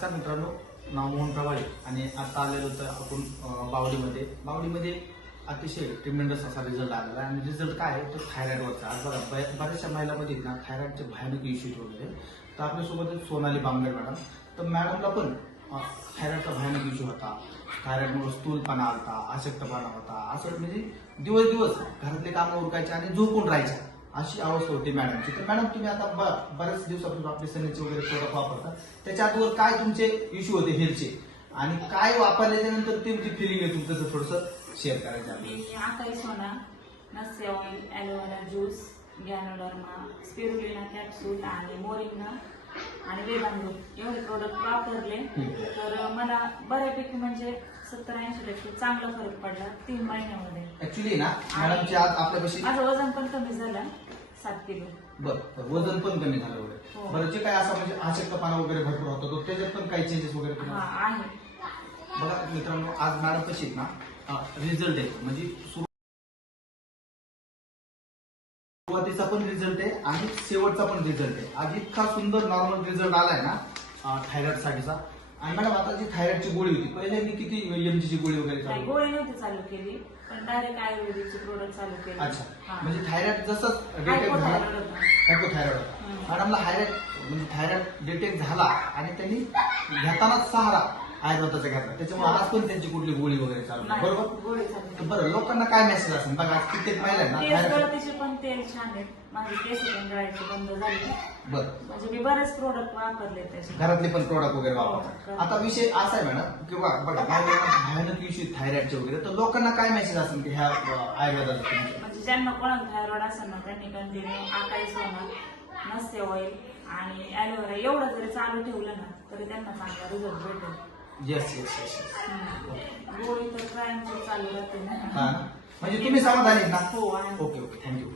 नमस्कार मित्रांनो नाव मोहन प्रवाळे आणि आता आलेलो तर आपण बावडीमध्ये. बावडीमध्ये अतिशय ट्रिमेंडस असा रिझल्ट आलेला आहे. आणि रिझल्ट काय आहे? तो थायरॉइडवरचा. आज बघा बऱ्याचशा महिलामध्ये ना थायरॉइडचे भयानक इश्यूज वगैरे तर आपल्यासोबत सोनाली बांबे मॅडम. तर मॅडमला पण अं, थायरॉइडचा भयानक इश्यू होता. थायरॉइडमुळे स्थूलपणा आलता अशक्तपणा होता. असं म्हणजे दिवस दिवस घरातले कामं उरकायचे आणि झोपून राहायच्या अशी अवस्था होती मॅडमची तर मॅडम तुम्ही आता ब- बऱ्याच दिवसापासून आपले सनीचे वगैरे प्रोडक्ट वापरता. त्याच्या आतवर काय तुमचे इश्यू होते हेल्थचे आणि काय वापरल्याच्या नंतर तुमची फिलिंग आहे तुमचं? थोडस थोडंसं शेअर करायचं आपल्याला. मी आकाई सोना नस्य oil aloe vera juice ganoderma spirulina capsule आणि मोरिंगा आणि वेदांगूट एवढे प्रोडक्ट वापरले. तर मला बऱ्यापैकी म्हणजे सत्तर ऐंशी टक्के चांगला फरक पडला तीन महिन्यामध्ये. ऍक्च्युली ना मॅडमची आज आपल्यापाशी माझं वजन पण कमी झालं सात किलो. बरं वजन पण कमी झालं वगैरे हो. बरं जे काय असं म्हणजे अशक्तपणा वगैरे भरपूर होतो तो त्याच्यात पण काही चेंजेस वगैरे हा आहे. बघा मित्रांनो आज मॅडम कशी ना रिझल्ट आहे. म्हणजे सुरु- सुरुवातीचा पण रिझल्ट आहे आणि शेवटचा पण रिझल्ट आहे. आज इतका सुंदर नॉर्मल रिझल्ट आलाय ना थायरॉइड साठीचा. आणि मॅडम आता जी थायरॉइडची गोळी होती पहिले मी किती एमजी ची गोळी वगैरे नाही चालू गोळी नव्हती चालू केली पण डायरेक्ट आयुर्वेदिकचे प्रोडक्ट चालू केले. अच्छा. म्हणजे थायरॉइड जसं डिटेक्ट झाला. Hypothyroid होतं. हायपोथायरॉइड हम्म. मॅडमला हायरॉइड म्हणजे थायरॉइड डिटेक्ट झाला आणि त्यांनी घेतानाच सहारा आयुर्वेदाचा घेतला त्याच्यामुळे आज पण त्यांची कुठली गोळी वगैरे चालू नाही. नाही, बरोबर? गोळी तर चालू बरं लोकांना काय मेसेज असेल? बघा आज कित्येक महिला आहेत ना गळतीचे पण तेल छान आहेत. माझे केस पण गळायचे बंद झाले. बरं. म्हणजे मी बरेच प्रोडक्ट वापरले त्याचे. घरातले पण प्रोडक्ट वगैरे हो, वापरतात. हो. आता विषय असा आहे मॅडम की बघा बघा भयानक इश्यू थायरॉइडचे वगैरे. तर लोकांना काय मेसेज असेल की ह्या अं, आयुर्वेदाचा तुमच्या? म्हणजे ज्यांना कोणाला थायरॉइड असेल ना त्यांनी कंटिन्यू आकाई सोना नसते ऑइल आणि ॲलोवेरा एवढं जरी चालू ठेवलं ना तरी त्यांना चांगला रिझल्ट भेटेल. Yes yes yes. गोळी तर कायमची चालू राहते हा ना ना? म्हणजे तुम्ही समाधानी आहेत ना? हो आहे. Okay okay thank you